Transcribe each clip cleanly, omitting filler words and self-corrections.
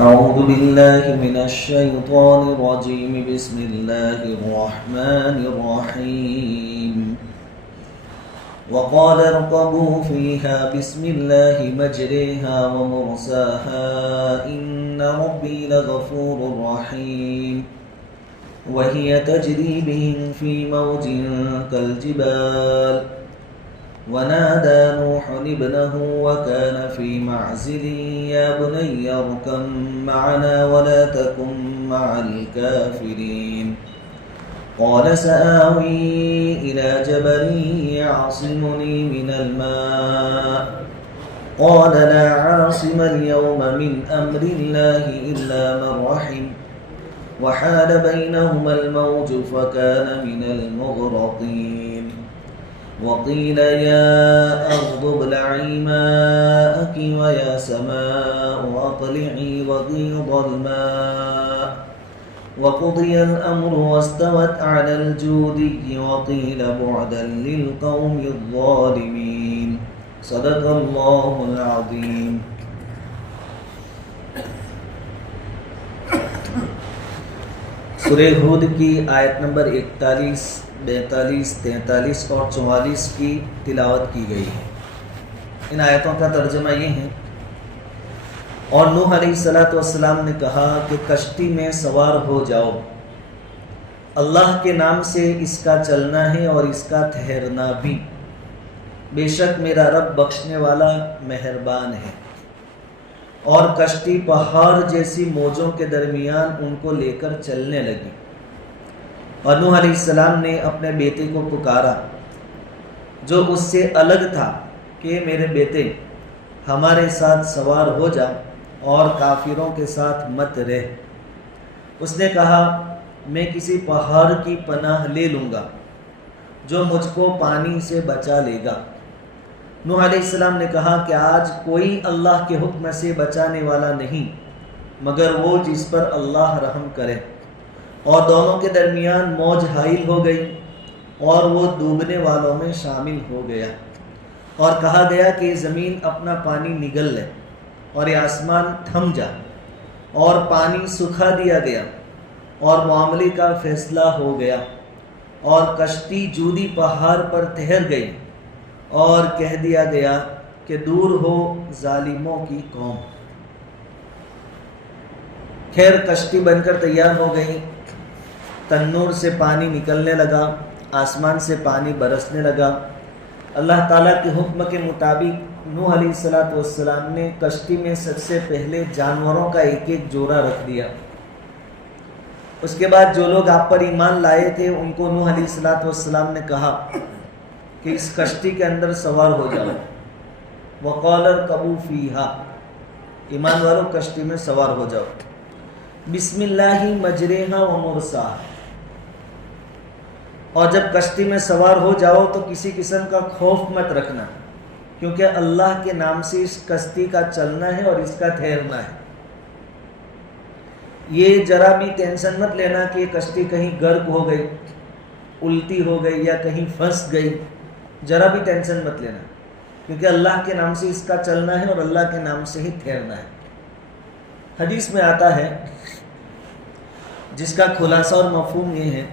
أعوذ بالله من الشيطان الرجيم بسم الله الرحمن الرحيم وقال اركبوا فيها بسم الله مجريها ومرساها إن ربي لغفور رحيم وهي تجري بهم في موج كالجبال ونادى نوح ابنه وكان في معزل يا بني اركب معنا ولا تكن مع الكافرين قال سآوي إلى جبل يعصمني من الماء قال لا عاصم اليوم من أمر الله إلا من رحم وحال بينهما الموج فكان من المغرقين وقيل يا أرض ابلعي ماءك ويا سماء أقلعي وغيض الماء وقضي الأمر واستوت على الجودي وقيل بعدا للقوم الظالمين صدق الله العظيم. سورہ ہود کی آیت نمبر 41 42 43 اور 44 کی تلاوت کی گئی ہے. ان آیتوں کا ترجمہ یہ ہے: اور نوح علیہ السلام نے کہا کہ کشتی میں سوار ہو جاؤ، اللہ کے نام سے اس کا چلنا ہے اور اس کا ٹھہرنا بھی، بے شک میرا رب بخشنے والا مہربان ہے. اور کشتی پہاڑ جیسی موجوں کے درمیان ان کو لے کر چلنے لگی. اور نوح علیہ السلام نے اپنے بیٹے کو پکارا جو اس سے الگ تھا کہ میرے بیٹے ہمارے ساتھ سوار ہو جا اور کافروں کے ساتھ مت رہ. اس نے کہا میں کسی پہاڑ کی پناہ لے لوں گا جو مجھ کو پانی سے بچا لے گا. نوح علیہ السلام نے کہا کہ آج کوئی اللہ کے حکم سے بچانے والا نہیں مگر وہ جس پر اللہ رحم کرے. اور دونوں کے درمیان موج حائل ہو گئی اور وہ ڈوبنے والوں میں شامل ہو گیا. اور کہا گیا کہ زمین اپنا پانی نگل لے اور یہ آسمان تھم جا، اور پانی سکھا دیا گیا اور معاملے کا فیصلہ ہو گیا. اور کشتی جودی پہاڑ پر ٹھہر گئی اور کہہ دیا گیا کہ دور ہو ظالموں کی قوم. خیر کشتی بن کر تیار ہو گئی. تنور سے پانی نکلنے لگا، آسمان سے پانی برسنے لگا. اللہ تعالیٰ کے حکم کے مطابق نوح علیہ السلام نے کشتی میں سب سے پہلے جانوروں کا ایک ایک جوڑا رکھ دیا. اس کے بعد جو لوگ آپ پر ایمان لائے تھے ان کو نوح علیہ السلام نے کہا کہ اس کشتی کے اندر سوار ہو جاؤ. وقال اركبوا فيها، ایمان والوں کشتی میں سوار ہو جاؤ. بسم اللہ مجریہا ومرساہا، اور جب کشتی میں سوار ہو جاؤ تو کسی قسم کا خوف مت رکھنا، کیونکہ اللہ کے نام سے اس کشتی کا چلنا ہے اور اس کا ٹھہرنا ہے. یہ ذرا بھی ٹینشن مت لینا کہ کشتی کہیں غرق ہو گئی، الٹی ہو گئی یا کہیں پھنس گئی. ذرا بھی ٹینشن مت لینا، کیونکہ اللہ کے نام سے اس کا چلنا ہے اور اللہ کے نام سے ہی ٹھہرنا ہے. حدیث میں آتا ہے جس کا خلاصہ اور مفہوم یہ ہے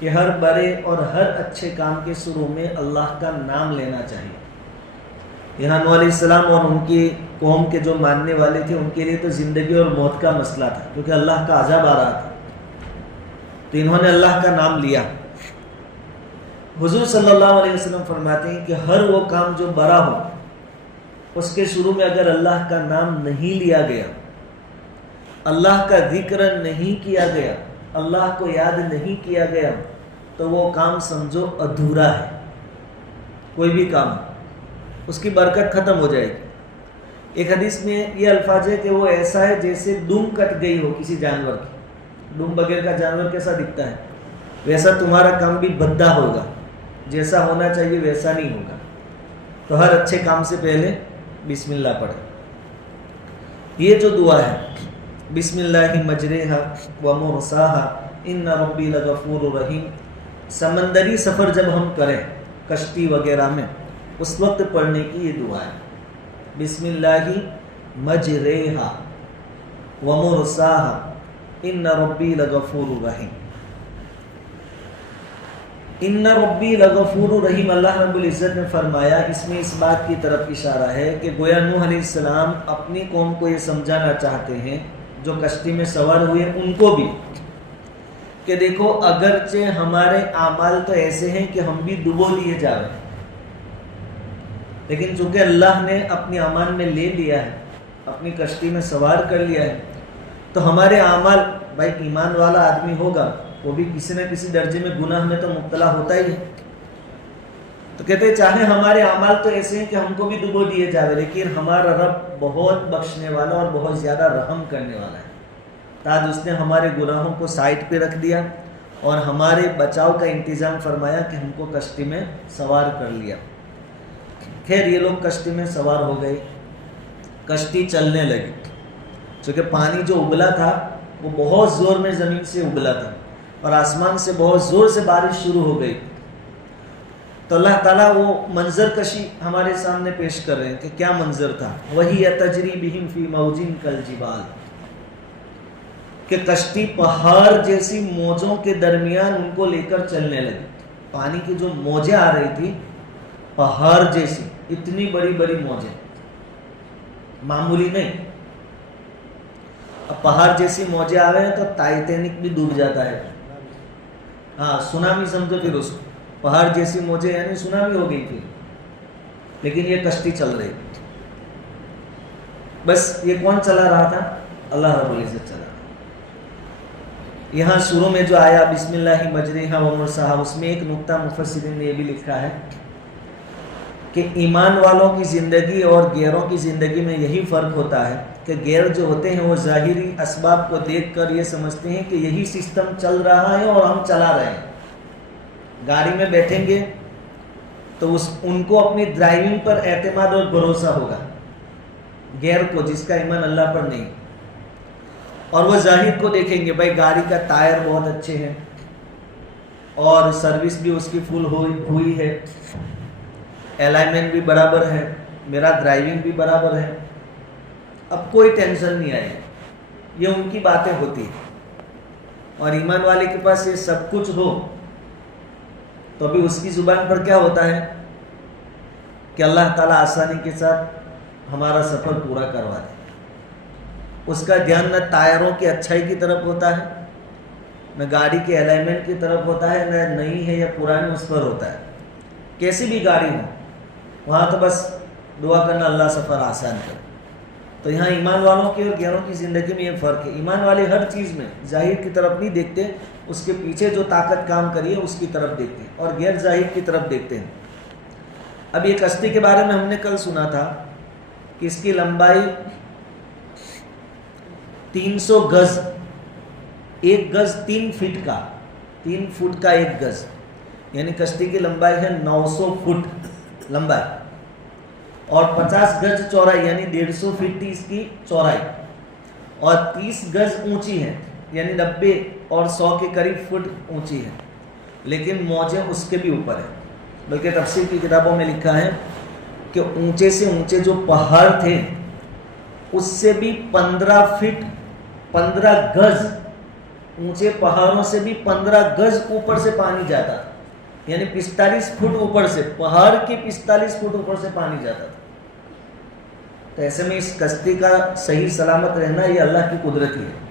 کہ ہر بڑے اور ہر اچھے کام کے شروع میں اللہ کا نام لینا چاہیے. یہاں نوح علیہ السلام اور ان کی قوم کے جو ماننے والے تھے ان کے لیے تو زندگی اور موت کا مسئلہ تھا، کیونکہ اللہ کا عذاب آ رہا تھا، تو انہوں نے اللہ کا نام لیا. حضور صلی اللہ علیہ وسلم فرماتے ہیں کہ ہر وہ کام جو بڑا ہو اس کے شروع میں اگر اللہ کا نام نہیں لیا گیا، اللہ کا ذکر نہیں کیا گیا، اللہ کو یاد نہیں کیا گیا، تو وہ کام سمجھو ادھورا ہے. کوئی بھی کام اس کی برکت ختم ہو جائے گی. ایک حدیث میں یہ الفاظ ہے کہ وہ ایسا ہے جیسے دم کٹ گئی ہو کسی جانور کی. دم بغیر کا جانور کیسا دکھتا ہے، ویسا تمہارا کام بھی بھدا ہوگا، جیسا ہونا چاہیے ویسا نہیں ہوگا. تو ہر اچھے کام سے پہلے بسم اللہ پڑھیں. یہ جو دعا ہے بسم اللہ مجریہا ومرساہا ان ربی لغفور رحیم، سمندری سفر جب ہم کریں کشتی وغیرہ میں اس وقت پڑھنے کی یہ دعا ہے. بسم اللہ مجریہا، وَمُرْسَاهَا إِنَّ رَبِّي لَغَفُورٌ رَحِيمٌ. ان ربی لغفور رحیم. اللہ رب العزت نے فرمایا، اس میں اس بات کی طرف اشارہ ہے کہ گویا نوح علیہ السلام اپنی قوم کو یہ سمجھانا چاہتے ہیں جو کشتی میں سوار ہوئے ان کو بھی، کہ دیکھو اگرچہ ہمارے اعمال تو ایسے ہیں کہ ہم بھی ڈبو لیے جا رہے ہیں، لیکن چونکہ اللہ نے اپنی امان میں لے لیا ہے، اپنی کشتی میں سوار کر لیا ہے، تو ہمارے اعمال، بھائی ایمان والا آدمی ہوگا وہ بھی کسی نہ کسی درجے میں گناہ میں تو مبتلا ہوتا ہی ہے. تو کہتے چاہے ہمارے اعمال تو ایسے ہیں کہ ہم کو بھی ڈبو دیے جاوے، لیکن ہمارا رب بہت بخشنے والا اور بہت زیادہ رحم کرنے والا ہے. تاج اس نے ہمارے گناہوں کو سائڈ پہ رکھ دیا اور ہمارے بچاؤ کا انتظام فرمایا کہ ہم کو کشتی میں سوار کر لیا. خیر یہ لوگ کشتی میں سوار ہو گئے، کشتی چلنے لگی. چونکہ پانی جو ابلا تھا وہ بہت زور میں زمین سے ابلا تھا اور آسمان سے بہت زور سے بارش شروع ہو گئی. تو اللہ تعالیٰ وہ منظر کشی ہمارے سامنے پیش کر رہے ہیں کہ کیا منظر تھا. وَهِيَ تَجْرِي بِهِمْ فِي مَوْجٍ كَالْجِبَالِ، کہ کشتی پہاڑ جیسی موجوں کے درمیان ان کو لے کر چلنے لگی. پانی کی جو موجیں آ رہی تھی پہاڑ جیسی، اتنی بڑی بڑی موجیں، معمولی نہیں. اب پہاڑ جیسی موجیں آ رہے ہیں تو ٹائٹینک بھی ڈوب جاتا ہے. ہاں سونامی سمجھو پھر اس کو، پہاڑ جیسی موجیں یعنی سونامی ہو گئی تھی، لیکن یہ کشتی چل رہی. بس یہ کون چلا رہا تھا؟ اللہ رب العزت چلا. یہاں شروع میں جو آیا بسم اللہ مجریہا ومرساہا، اس میں ایک نقطہ مفسرین نے یہ بھی لکھا ہے کہ ایمان والوں کی زندگی اور غیروں کی زندگی میں یہی فرق ہوتا ہے کہ غیر جو ہوتے ہیں وہ ظاہری اسباب کو دیکھ کر یہ سمجھتے ہیں کہ یہی سسٹم چل رہا ہے اور ہم چلا رہے ہیں. گاڑی میں بیٹھیں گے تو ان کو اپنی ڈرائیونگ پر اعتماد اور بھروسہ ہوگا، غیر کو جس کا ایمان اللہ پر نہیں، اور وہ ظاہر کو دیکھیں گے، بھائی گاڑی کا ٹائر بہت اچھے ہیں اور سروس بھی اس کی فل ہوئی ہے، الائنمنٹ بھی برابر ہے، میرا ڈرائیونگ بھی برابر ہے، اب کوئی ٹینشن نہیں آئے. یہ ان کی باتیں ہوتی ہیں. اور ایمان والے کے پاس یہ سب کچھ ہو تو بھی اس کی زبان پر کیا ہوتا ہے کہ اللہ تعالیٰ آسانی کے ساتھ ہمارا سفر پورا کروا دے. اس کا دھیان نہ ٹائروں کی اچھائی کی طرف ہوتا ہے، نہ گاڑی کے الائنمنٹ کی طرف ہوتا ہے، نہ نئی ہے یا پرانی اس پر ہوتا ہے. کیسی بھی گاڑی ہو وہاں تو بس دعا کرنا اللہ سفر آسان کرے. تو یہاں ایمان والوں کی اور غیروں کی زندگی میں یہ فرق ہے. ایمان والے ہر چیز میں ظاہر کی طرف نہیں دیکھتے، اس کے پیچھے جو طاقت کام کری ہے اس کی طرف دیکھتے ہیں، اور غیر ظاہر کی طرف دیکھتے ہیں. اب یہ کشتی کے بارے میں ہم نے کل سنا تھا کہ اس کی لمبائی 300 گز، ایک گز 3 فٹ کا، 3 فٹ کا ایک گز، یعنی کشتی کی لمبائی ہے 900 فٹ لمبائی، اور 50 گز چوڑائی یعنی 150 فٹ اس کی چوڑائی، اور 30 گز اونچی ہے یعنی 90 اور 100 کے قریب فٹ اونچی ہے. لیکن موجیں اس کے بھی اوپر ہیں، بلکہ تفسیر کی کتابوں میں لکھا ہے کہ اونچے سے اونچے جو پہاڑ تھے اس سے بھی 15 فٹ 15 گز اونچے پہاڑوں سے بھی 15 گز اوپر سے پانی جاتا تھا، یعنی 45 فٹ اوپر سے، پہاڑ کی 45 فٹ اوپر سے پانی جاتا تھا. تو ایسے میں اس کشتی کا صحیح سلامت رہنا یہ اللہ کی قدرت ہی ہے.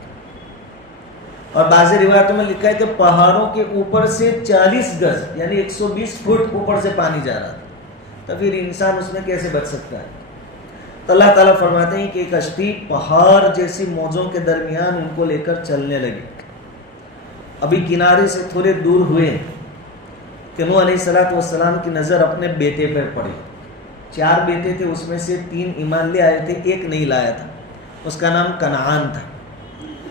اور بعض روایتوں میں لکھا ہے کہ پہاڑوں کے اوپر سے 40 گز یعنی 120 فٹ اوپر سے پانی جا رہا تھا. تو پھر انسان اس میں کیسے بچ سکتا ہے؟ تو اللہ تعالیٰ فرماتے ہیں کہ ایک کشتی پہاڑ جیسی موجوں کے درمیان ان کو لے کر چلنے لگی. ابھی کنارے سے تھوڑے دور ہوئے کہ نوح علیہ السلام کی نظر اپنے بیٹے پر پڑی. 4 بیٹے تھے، اس میں سے 3 ایمان لے آئے تھے، ایک نہیں لایا تھا، اس کا نام کنعان تھا.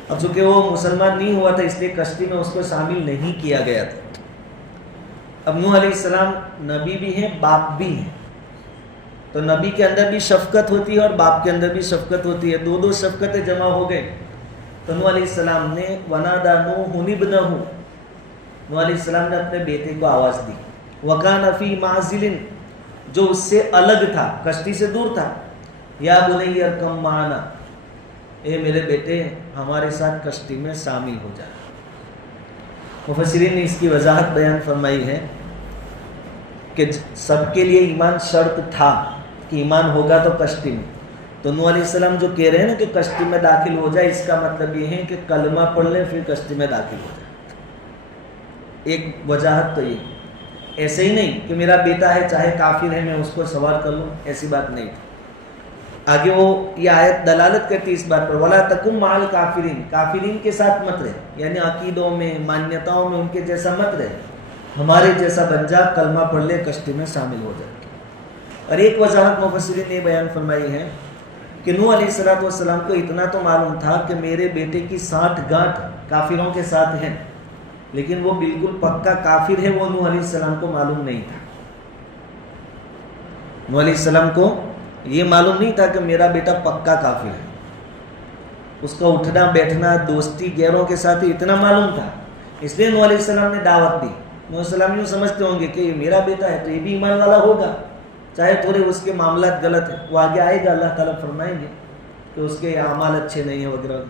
اب چونکہ وہ مسلمان نہیں ہوا تھا اس لیے کشتی میں اس کو شامل نہیں کیا گیا تھا. اب نوح علیہ السلام نبی بھی ہیں، باپ بھی ہیں، تو نبی کے اندر بھی شفقت ہوتی ہے اور باپ کے اندر بھی شفقت ہوتی ہے، دو شفقتیں جمع ہو گئے. تو نوح علیہ السلام نے وَنَادَى نُوحٌ ابْنَهُ، نوح علیہ السلام نے اپنے بیٹے کو آواز دی. وَكَانَ فِي مَعْزِلٍ، جو اس سے الگ تھا، کشتی سے دور تھا. یا بنی ارکم معنا، اے میرے بیٹے ہمارے ساتھ کشتی میں شامل ہو جا۔ مفسرین نے اس کی وضاحت بیان فرمائی ہے کہ سب کے لیے ایمان شرط تھا کہ ایمان ہوگا تو کشتی میں، تو نوح علیہ السلام جو کہہ رہے ہیں نا کہ کشتی میں داخل ہو جائے، اس کا مطلب یہ ہے کہ کلمہ پڑھ لے پھر کشتی میں داخل ہو جائے۔ ایک وجاہت تو یہ، ایسے ہی نہیں کہ میرا بیٹا ہے چاہے کافر ہے میں اس کو سوار کر لوں، ایسی بات نہیں تھی۔ آگے وہ یہ آیت دلالت کرتی اس بات پر، وَلَا تَكُن مَعَ الْكَافِرِينَ، کافرین کے ساتھ مت رہے، یعنی عقیدوں میں مانیتاؤں میں ان کے جیسا مت رہے، ہمارے جیسا بن جا، کلمہ پڑھ لے، کشتی میں شامل ہو جائے۔ اور ایک وجاہت مفسرین نے بیان فرمائی ہے کہ نوح علیہ السلام کو اتنا تو معلوم تھا کہ میرے بیٹے کی 60 گانٹھ کافروں کے ساتھ ہیں، لیکن وہ بالکل پکا کافر ہے وہ نوح علیہ السلام کو معلوم نہیں تھا۔ نوح علیہ السلام کو یہ معلوم نہیں تھا کہ میرا بیٹا پکا کافر ہے، اس کا اٹھنا بیٹھنا دوستی غیروں کے ساتھ اتنا معلوم تھا، اس لیے نوح علیہ السلام نے دعوت دی۔ نوح علیہ السلام یوں سمجھتے ہوں گے کہ یہ میرا بیٹا ہے تو یہ بھی ایمان والا ہوگا، چاہے تھوڑے اس کے معاملات غلط ہیں، وہ آگے آئے گا، اللہ تعالیٰ فرمائیں گے کہ اس کے اعمال اچھے نہیں ہیں وغیرہ۔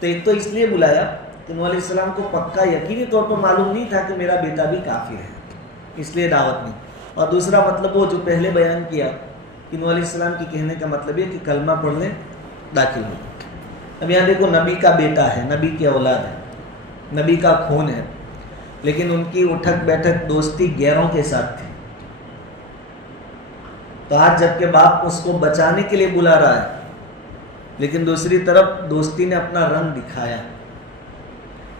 تو ایک تو اس لیے بلایا کہ نوح علیہ السلام کو پکا یقینی طور پر معلوم نہیں تھا کہ میرا بیٹا بھی کافر ہے، اس لیے دعوت نہیں۔ اور دوسرا مطلب وہ جو پہلے بیان کیا کہ نوح علیہ السلام کی کہنے کا مطلب یہ کہ کلمہ پڑھ لیں داخل ہو۔ اب یہاں دیکھو نبی کا بیٹا ہے، نبی کی اولاد ہے، نبی کا خون ہے، لیکن ان کی اٹھک بیٹھک دوستی غیروں کے ساتھ تھی۔ تو آج جب کہ باپ اس کو بچانے کے لیے بلا رہا ہے، لیکن دوسری طرف دوستی نے اپنا رنگ دکھایا،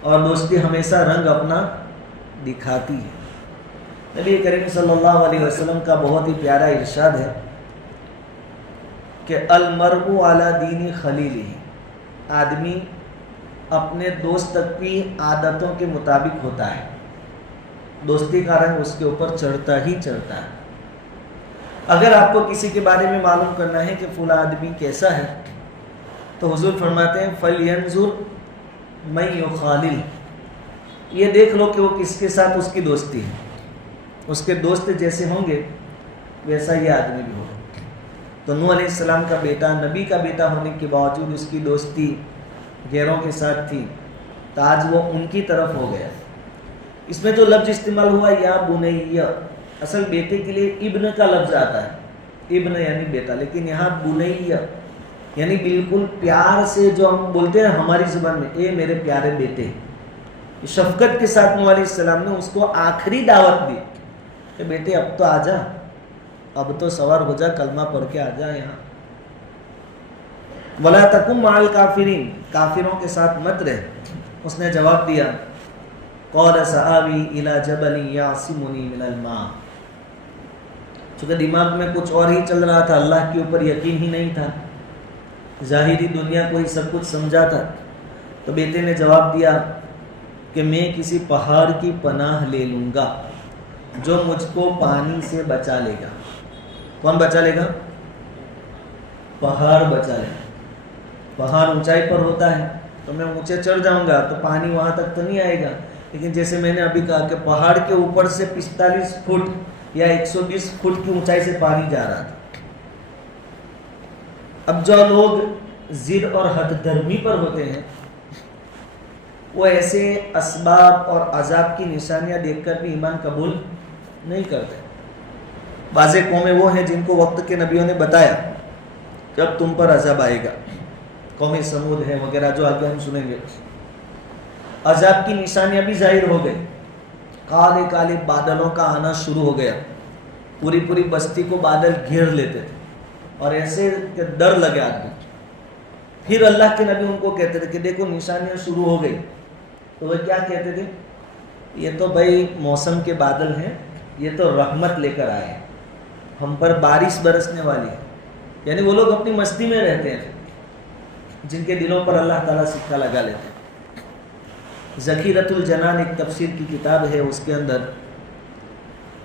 اور دوستی ہمیشہ رنگ اپنا دکھاتی ہے۔ نبی کریم صلی اللہ علیہ وسلم کا بہت ہی پیارا ارشاد ہے کہ المرء علی دین خلیلہ، آدمی اپنے دوست کی عادتوں کے مطابق ہوتا ہے، دوستی کا رنگ اس کے اوپر چڑھتا ہی چڑھتا ہے۔ اگر آپ کو کسی کے بارے میں معلوم کرنا ہے کہ فلاں آدمی کیسا ہے تو حضور فرماتے ہیں فَلْيَنْظُرْ مَن يُخَالِلْ، یہ دیکھ لو کہ وہ کس کے ساتھ اس کی دوستی ہے، اس کے دوست جیسے ہوں گے ویسا یہ آدمی بھی ہوگا۔ تو نوح علیہ السلام کا بیٹا نبی کا بیٹا ہونے کے باوجود اس کی دوستی غیروں کے ساتھ تھی، تو آج وہ ان کی طرف ہو گیا۔ اس میں جو لفظ استعمال ہوا یا بنیہ، اصل بیٹے کے لیے ابن کا لفظ آتا ہے، ابن یعنی بیٹا، لیکن یہاں بنیہ یعنی بالکل پیار سے جو ہم بولتے ہیں ہماری زبان میں، اے میرے پیارے بیٹے، شفقت کے ساتھ نوح علیہ السلام نے اس کو آخری دعوت دی کہ بیٹے اب تو آ جا، اب تو سوار ہو جا، کلمہ پڑھ کے آ جا یہاں۔ وَلَا تَكُن مَعَ الْكَافِرِينَ، کافروں کے ساتھ مت رہ۔ اس نے جواب دیا قَالَ سَآوِي إِلَى جَبَلٍ يَعْصِمُنِي مِنَ الْمَاءِ، چونکہ دماغ میں کچھ اور ہی چل رہا تھا، اللہ کے اوپر یقین ہی نہیں تھا، ظاہری دنیا کو ہی سب کچھ سمجھا تھا، تو بیٹے نے جواب دیا کہ میں کسی پہاڑ کی پناہ لے لوں گا جو مجھ کو پانی سے بچا لے گا۔ کون بچا لے گا؟ پہاڑ بچا لے گا۔ پہاڑ اونچائی پر ہوتا ہے تو میں اونچے چڑھ جاؤں گا تو پانی وہاں تک تو نہیں آئے گا، لیکن جیسے میں نے ابھی کہا کہ پہاڑ کے اوپر سے 45 فٹ یا 120 فٹ کی اونچائی سے پانی جا رہا تھا۔ اب جو لوگ ضد اور حد درمی پر ہوتے ہیں وہ ایسے اسباب اور عذاب کی نشانیاں دیکھ کر بھی ایمان قبول نہیں کرتے۔ بعض قومیں وہ ہیں جن کو وقت کے نبیوں نے بتایا کہ اب تم پر عذاب آئے گا، قوم سمود ہے وغیرہ جو آگے ہم سنیں گے۔ عذاب کی نشانیاں بھی ظاہر ہو گئی، کالے کالے بادلوں کا آنا شروع ہو گیا، پوری پوری بستی کو بادل گھیر لیتے تھے اور ایسے کہ ڈر لگے آدمی۔ پھر اللہ کے نبی ان کو کہتے تھے کہ دیکھو نشانیاں شروع ہو گئی، تو وہ کیا کہتے تھے؟ یہ تو بھائی موسم کے بادل ہیں، یہ تو رحمت لے کر آئے ہیں، ہم پر بارش برسنے والی ہے۔ یعنی وہ لوگ اپنی مستی میں رہتے ہیں جن کے دلوں پر اللہ تعالیٰ سکہ لگا لیتے ہیں۔ ذخیرۃ الجنان ایک تفسیر کی کتاب ہے، اس کے اندر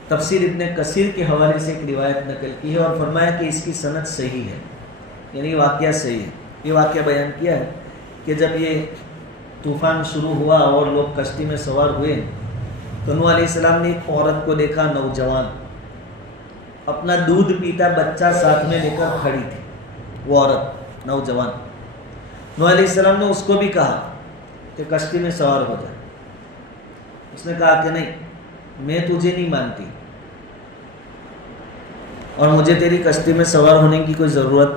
تفسیر ابن کثیر کے حوالے سے ایک روایت نقل کی ہے اور فرمایا کہ اس کی سند صحیح ہے، یعنی واقعہ صحیح ہے۔ یہ واقعہ بیان کیا ہے کہ جب یہ طوفان شروع ہوا اور لوگ کشتی میں سوار ہوئے تو نوح علیہ السلام نے ایک عورت کو دیکھا، نوجوان، اپنا دودھ پیتا بچہ ساتھ میں لے کر کھڑی تھی وہ عورت نوجوان۔ نوح علیہ السلام نے اس کو بھی کہا کہ کشتی میں سوار ہو جائے. اس نے کہا کہ نہیں، میں تجھے نہیں مانتی اور مجھے تیری کشتی میں سوار ہونے کی کوئی ضرورت،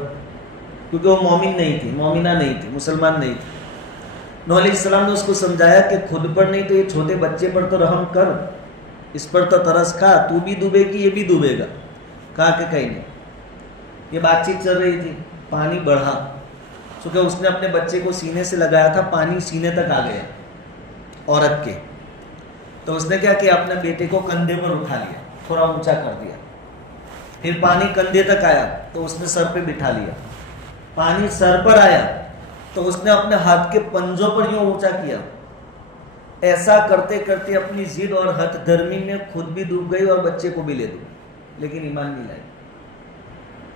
کیونکہ وہ مومن نہیں تھی، مومنہ نہیں تھی، مسلمان نہیں تھی. نوح علیہ السلام نے اس کو سمجھایا کہ خود پر نہیں تو یہ چھوٹے بچے پر تو رحم کر، اس پر تو ترس کھا، تو بھی ڈوبے گی یہ بھی ڈوبے گا. کہا کہ کہیں نہیں. یہ بات چیت چل رہی تھی، پانی بڑھا، چونکہ اس نے اپنے بچے کو سینے سے لگایا تھا، پانی سینے تک آ گیا عورت کے. تو اس نے کیا کیا، اپنے بیٹے کو کندھے پر اٹھا لیا، تھوڑا اونچا کر دیا. پھر پانی کندھے تک آیا تو اس نے سر پہ بٹھا لیا. پانی سر پر آیا تو اس نے اپنے ہاتھ کے پنجوں پر یوں اونچا کیا. ایسا کرتے کرتے اپنی ضد اور ہٹ دھرمی میں خود بھی ڈوب گئی اور بچے کو بھی لے دی، لیکن ایمان نہیں لائی.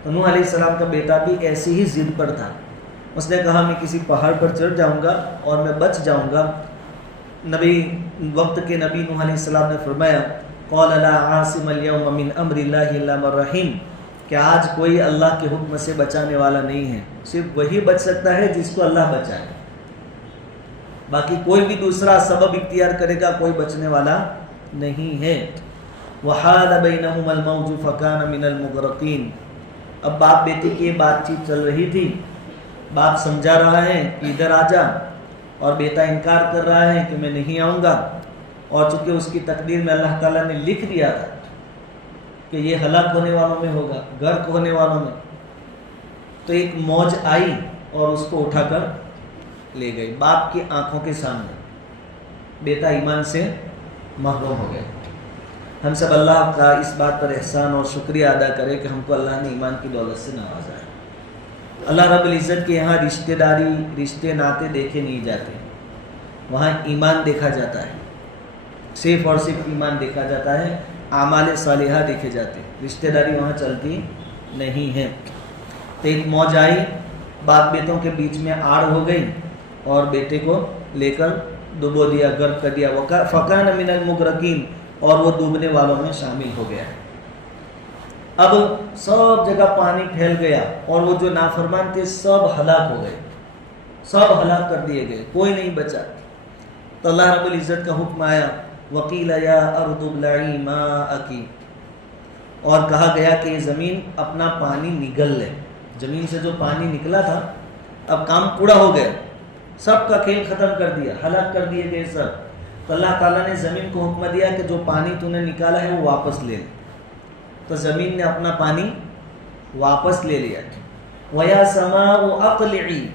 تو نوح علیہ السلام کا بیٹا بھی ایسی ہی ضد پر تھا. اس نے کہا میں کسی پہاڑ پر چڑھ جاؤں گا اور میں بچ جاؤں گا. نبی وقت کے نبی نوح علیہ السلام نے فرمایا قال لا عاصم اليوم من امر اللہ الا من رحم، کہ آج کوئی اللہ کے حکم سے بچانے والا نہیں ہے، صرف وہی بچ سکتا ہے جس کو اللہ بچائے. باقی کوئی بھی دوسرا سبب اختیار کرے گا کوئی بچنے والا نہیں ہے. وحال بینہما الموج فکان من المغرقین. اب باپ بیٹے کی بات چیت چل رہی تھی، باپ سمجھا رہا ہے کہ ادھر آ جا، اور بیٹا انکار کر رہا ہے کہ میں نہیں آؤں گا. اور چونکہ اس کی تقدیر میں اللہ تعالیٰ نے لکھ دیا تھا کہ یہ ہلاک ہونے والوں میں ہوگا، غرق ہونے والوں میں، تو ایک موج آئی اور اس کو اٹھا کر لے گئی باپ کی آنکھوں کے سامنے. بیٹا ایمان سے محروم ہو گیا. ہم سب اللہ کا اس بات پر احسان اور شکریہ ادا کرے کہ ہم کو اللہ نے ایمان کی دولت سے نوازا ہے. اللہ رب العزت کے یہاں رشتہ داری، رشتے ناطے دیکھے نہیں جاتے، وہاں ایمان دیکھا جاتا ہے. صرف اور صرف ایمان دیکھا جاتا ہے، اعمال صالحہ دیکھے جاتے ہیں، رشتہ داری وہاں چلتی نہیں ہے. تو ایک موج آئی، باپ بیٹوں کے بیچ میں آڑ ہو گئی اور بیٹے کو لے کر ڈبو دیا، غرق کر دیا. فکان من المغرقین، اور وہ ڈوبنے والوں میں شامل ہو گیا. اب سب جگہ پانی پھیل گیا اور وہ جو نافرمان تھے سب ہلاک ہو گئے، سب ہلاک کر دیے گئے، کوئی نہیں بچا. تو اللہ رب العزت کا حکم آیا وقیل یا ارض ابلعی ماءکی، اور کہا گیا کہ یہ زمین اپنا پانی نگل لے. زمین سے جو پانی نکلا تھا اب کام پورا ہو گیا، سب کا کھیل ختم کر دیا، ہلاک کر دیے گئے سب. تو اللہ تعالیٰ نے زمین کو حکم دیا کہ جو پانی تو نے نکالا ہے وہ واپس لے. تو زمین نے اپنا پانی واپس لے لیا. وَيَا سَمَاءُ أَقْلِعِي،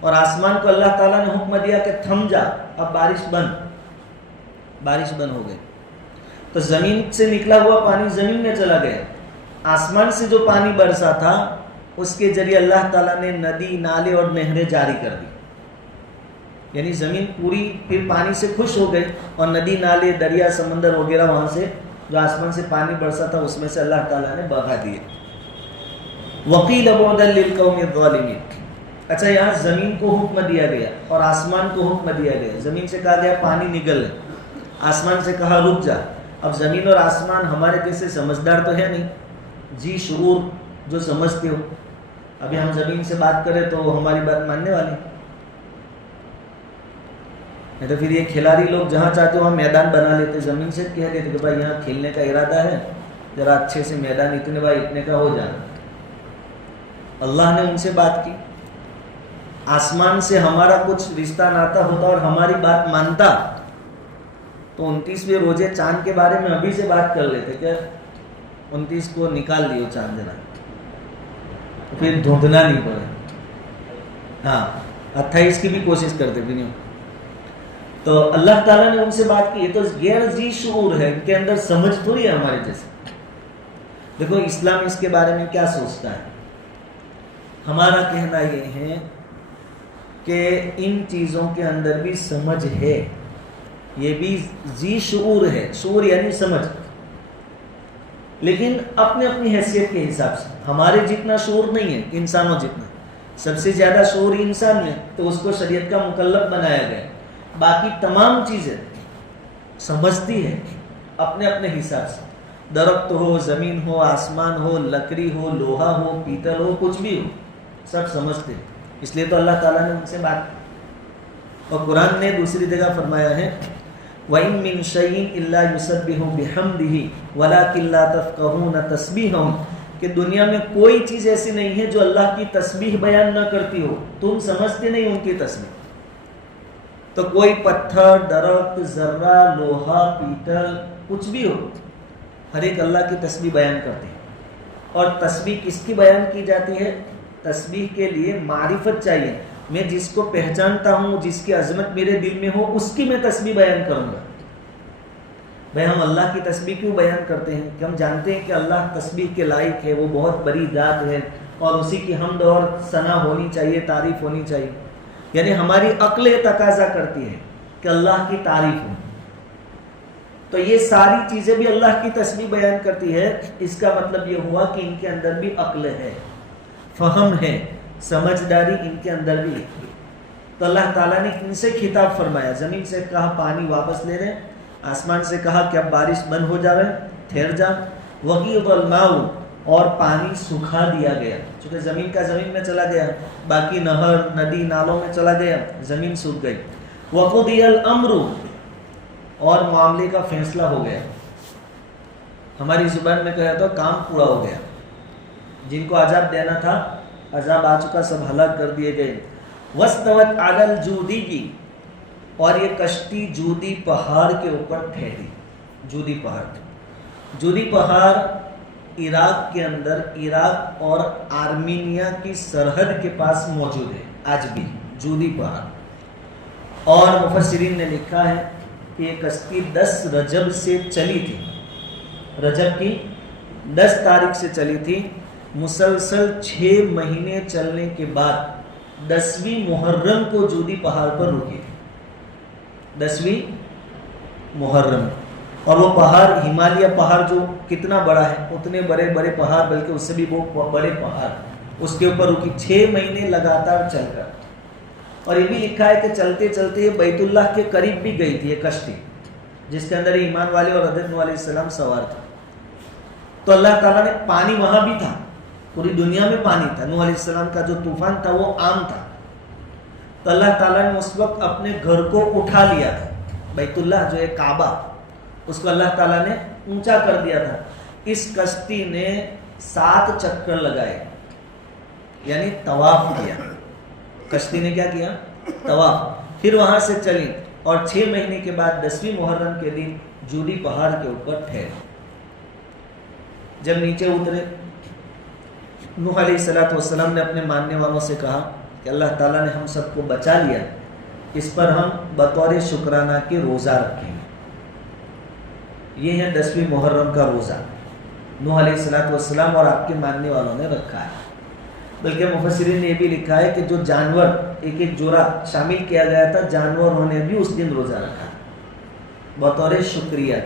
اور آسمان کو اللہ تعالیٰ نے حکم دیا کہ تھم جا، اب بارش بند ہو گئی. تو زمین سے نکلا ہوا پانی زمین میں چلا گیا. آسمان سے جو پانی برسا تھا اس کے ذریعے اللہ تعالیٰ نے ندی، نالے اور نہریں جاری کر دی. یعنی زمین پوری پھر پانی سے خوش ہو گئی اور ندی، نالے، دریا، سمندر وغیرہ وہاں سے جو آسمان سے پانی برسا تھا اس میں سے اللہ تعالیٰ نے بہا دیے. وقیل بعدا للقوم الظالمین. اچھا، یہاں زمین کو حکم دیا گیا اور آسمان کو حکم دیا گیا. زمین سے کہا گیا پانی نگل، آسمان سے کہا رک جا. اب زمین اور آسمان ہمارے جیسے سمجھدار تو ہے نہیں، جی شعور جو سمجھتے ہو. ابھی ہم زمین سے بات کریں تو وہ ہماری بات ماننے والے ہیں، نہیں تو پھر یہ کھلاڑی لوگ جہاں چاہتے وہاں میدان بنا لیتے. زمین سے کہہ دیتے کہ بھائی یہاں کھیلنے کا ارادہ ہے، ذرا اچھے سے میدان اتنے بائی اتنے کا ہو جانا. اللہ نے ان سے بات کی. آسمان سے ہمارا کچھ رشتہ ناتا ہوتا اور ہماری بات مانتا تو 29ویں روزے چاند کے بارے میں ابھی سے بات کر لیتے کہ 29 کو نکال دیو چاند جنا، پھر دھندنا نہیں پڑے. ہاں 28 کی بھی کوشش کرتے بھی نہیں. تو اللہ تعالیٰ نے ان سے بات کی. یہ تو غیر ذی شعور ہے، ان کے اندر سمجھ تھوڑی ہے ہمارے جیسے. دیکھو اسلام اس کے بارے میں کیا سوچتا ہے. ہمارا کہنا یہ ہے کہ ان چیزوں کے اندر بھی سمجھ ہے، یہ بھی ذی شعور ہے. شعور یعنی سمجھ، لیکن اپنے اپنی حیثیت کے حساب سے. ہمارے جتنا شعور نہیں ہے انسانوں جتنا. سب سے زیادہ شعور انسان میں، تو اس کو شریعت کا مکلف بنایا گیا. باقی تمام چیزیں سمجھتی ہے اپنے اپنے حساب سے. درخت ہو، زمین ہو، آسمان ہو، لکڑی ہو، لوہا ہو، پیتل ہو، کچھ بھی ہو، سب سمجھتے. اس لیے تو اللہ تعالیٰ نے ان سے بات کی. اور قرآن نے دوسری جگہ فرمایا ہے وَإِن مِّن شَيْءٍ إِلَّا يُسَبِّحُ بِحَمْدِهِ وَلَٰكِن لَّا تَفْقَهُونَ تَسْبِيحَهُمْ کہ دنیا میں کوئی چیز ایسی نہیں ہے جو اللہ کی تسبیح بیان نہ کرتی ہو, تم سمجھتے نہیں ان کی تسبیح. تو کوئی پتھر, درخت, ذرہ, لوہا, پیتل, کچھ بھی ہو, ہر ایک اللہ کی تسبیح بیان کرتے ہیں. اور تسبیح کس کی بیان کی جاتی ہے؟ تسبیح کے لیے معرفت چاہیے. میں جس کو پہچانتا ہوں, جس کی عظمت میرے دل میں ہو, اس کی میں تسبیح بیان کروں گا. بھائی ہم اللہ کی تسبیح کیوں بیان کرتے ہیں؟ کہ ہم جانتے ہیں کہ اللہ تسبیح کے لائق ہے, وہ بہت بڑی ذات ہے اور اسی کی حمد اور ثنا ہونی چاہیے, تعریف ہونی چاہیے. یعنی ہماری عقل تقاضا کرتی ہے کہ اللہ کی تعریف ہو. تو یہ ساری چیزیں بھی اللہ کی تسبیح بیان کرتی ہے. اس کا مطلب یہ ہوا کہ ان کے اندر بھی عقل ہے, فہم ہے, سمجھداری ان کے اندر بھی ہے. تو اللہ تعالیٰ نے ان سے خطاب فرمایا. زمین سے کہا پانی واپس لے رہے, آسمان سے کہا کہ اب بارش بند ہو جاوے, ٹھہر جا. وَغِيضَ الْمَاءُ اور پانی سکھا دیا گیا, چونکہ زمین کا زمین میں چلا گیا, باقی نہر, ندی, نالوں میں چلا گیا, زمین سوکھ گئی. وَقُضِيَ الْأَمْرُ اور معاملے کا فیصلہ ہو گیا. ہماری زبان میں کہا تو کام پورا ہو گیا. جن کو عذاب دینا تھا عذاب آ چکا, سب ہلاک کر دیے گئے. وَاسْتَوَتْ عَلَى الْجُودِيِّ اور یہ کشتی جودی پہاڑ کے اوپر ٹھہری. جودی پہاڑ, جودی پہاڑ عراق کے اندر, عراق اور آرمینیا کی سرحد کے پاس موجود ہے آج بھی جودی پہاڑ. اور مفسرین نے لکھا ہے کہ یہ کشتی 10 رجب سے چلی تھی. رجب کی 10 تاریخ سے چلی تھی. مسلسل 6 مہینے چلنے کے بعد 10ویں محرم کو جودی پہاڑ پر رکی تھی. 10ویں محرم. اور وہ پہاڑ ہمالیہ پہاڑ جو کتنا بڑا ہے, اتنے بڑے بڑے پہاڑ, بلکہ اس سے بھی وہ بڑے پہاڑ, اس کے اوپر رکی 6 مہینے لگاتار چل کر. اور یہ بھی لکھا ہے کہ چلتے چلتے یہ بیت اللہ کے قریب بھی گئی تھی یہ کشتی, جس کے اندر ایمان والے اور حضرت نوح علیہ السلام سوار تھے. تو اللہ تعالیٰ نے, پانی وہاں بھی تھا, پوری دنیا میں پانی تھا. نوح علیہ السلام کا جو طوفان تھا وہ عام تھا. تو اللہ تعالیٰ نے اس وقت اپنے گھر کو اٹھا لیا تھا. بیت اللہ جو ہے کعبہ, اس کو اللہ تعالیٰ نے اونچا کر دیا تھا. اس کشتی نے 7 چکر لگائے, یعنی طواف کیا. کشتی نے کیا کیا؟ طواف. پھر وہاں سے چلی اور 6 مہینے کے بعد 10ویں محرم کے دن جودی پہاڑ کے اوپر ٹھہرے. جب نیچے اترے, نوح علیہ السلام نے اپنے ماننے والوں سے کہا کہ اللہ تعالیٰ نے ہم سب کو بچا لیا, اس پر ہم بطور شکرانہ کے روزہ رکھیں گے. یہ ہے 10ویں محرم کا روزہ. نوح علیہ السلام اور آپ کے ماننے والوں نے رکھا ہے. بلکہ مفسرین نے یہ بھی لکھا ہے کہ جو جانور, ایک ایک جوڑا شامل کیا گیا تھا, جانوروں نے بھی اس دن روزہ رکھا بطور شکریہ.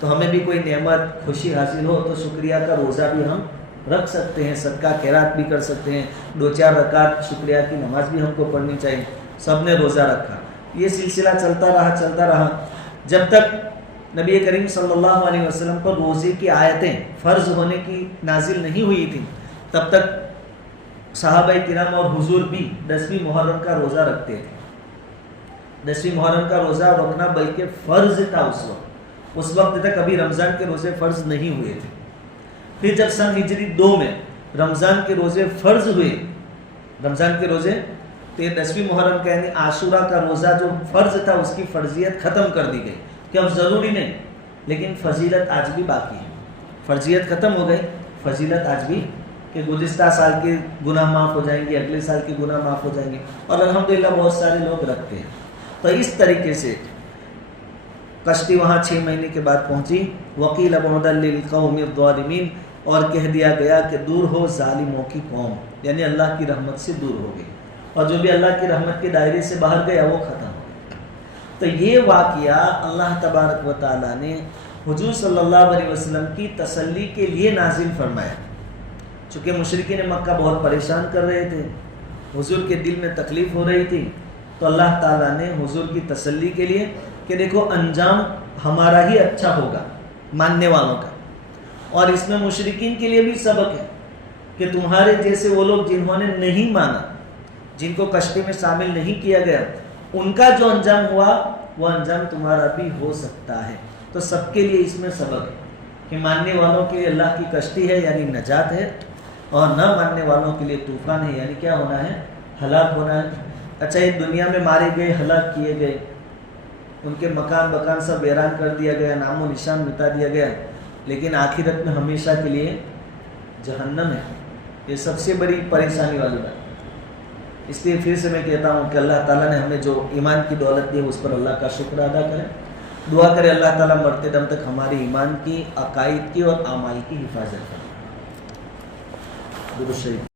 تو ہمیں بھی کوئی نعمت, خوشی حاصل ہو تو شکریہ کا روزہ بھی ہم رکھ سکتے ہیں, صدقہ خیرات بھی کر سکتے ہیں, 2-4 رکعت شکریہ کی نماز بھی ہم کو پڑھنی چاہیے. سب نے روزہ رکھا. یہ سلسلہ چلتا رہا جب تک نبی کریم صلی اللہ علیہ وسلم پر روزے کی آیتیں فرض ہونے کی نازل نہیں ہوئی تھیں. تب تک صحابہ کرام اور حضور بھی 10ویں محرم کا روزہ رکھتے تھے. 10ویں محرم کا روزہ رکھنا بلکہ فرض تھا اس وقت تک. ابھی رمضان کے روزے فرض نہیں ہوئے تھے. پھر جب سن ہجری 2 میں رمضان کے روزے فرض ہوئے, رمضان کے روزے, تو یہ 10ویں محرم کا یعنی عاشورہ کا روزہ جو فرض تھا اس کی فرضیت ختم کر دی گئی کہ اب ضروری نہیں, لیکن فضیلت آج بھی باقی ہے. فرضیت ختم ہو گئی, فضیلت آج بھی, کہ گزشتہ سال کے گناہ معاف ہو جائیں گے, اگلے سال کے گناہ معاف ہو جائیں گے, اور الحمدللہ بہت سارے لوگ رکھتے ہیں. تو اس طریقے سے کشتی وہاں 6 مہینے کے بعد پہنچی. وقیل بعدا للقوم الظالمین اور کہہ دیا گیا کہ دور ہو ظالموں کی قوم, یعنی اللہ کی رحمت سے دور ہو گئی, اور جو بھی اللہ کی رحمت کے دائرے سے باہر گیا وہ ختم ہو گیا. تو یہ واقعہ اللہ تبارک و تعالیٰ نے حضور صلی اللہ علیہ وسلم کی تسلی کے لیے نازل فرمایا. چونکہ مشرکین مکہ بہت پریشان کر رہے تھے, حضور کے دل میں تکلیف ہو رہی تھی, تو اللہ تعالیٰ نے حضور کی تسلی کے لیے کہ دیکھو انجام ہمارا ہی اچھا ہوگا, ماننے والوں کا. اور اس میں مشرکین کے لیے بھی سبق ہے کہ تمہارے جیسے وہ لوگ جنہوں نے نہیں مانا, جن کو کشتی میں شامل نہیں کیا گیا ان کا جو انجام ہوا وہ انجام تمہارا بھی ہو سکتا ہے. تو سب کے لیے اس میں سبق ہے کہ ماننے والوں کے لیے اللہ کی کشتی ہے یعنی نجات ہے، اور نہ ماننے والوں کے لیے طوفان ہے یعنی کیا ہونا ہے؟ ہلاک ہونا ہے. اچھا، یہ دنیا میں مارے گئے، ہلاک کیے گئے، ان کے مکان بکان سب ویران کر دیا گیا، نام و نشان مٹا دیا گیا، لیکن آخرت میں ہمیشہ کے لیے جہنم ہے. یہ سب سے بڑی پریشانی والی بات. اس لیے پھر سے میں کہتا ہوں کہ اللہ تعالیٰ نے ہمیں جو ایمان کی دولت دی ہے اس پر اللہ کا شکر ادا کریں. دعا کرے اللہ تعالیٰ مرتے دم تک ہماری ایمان کی، عقائد کی اور اعمال کی حفاظت کرے. درود شریف.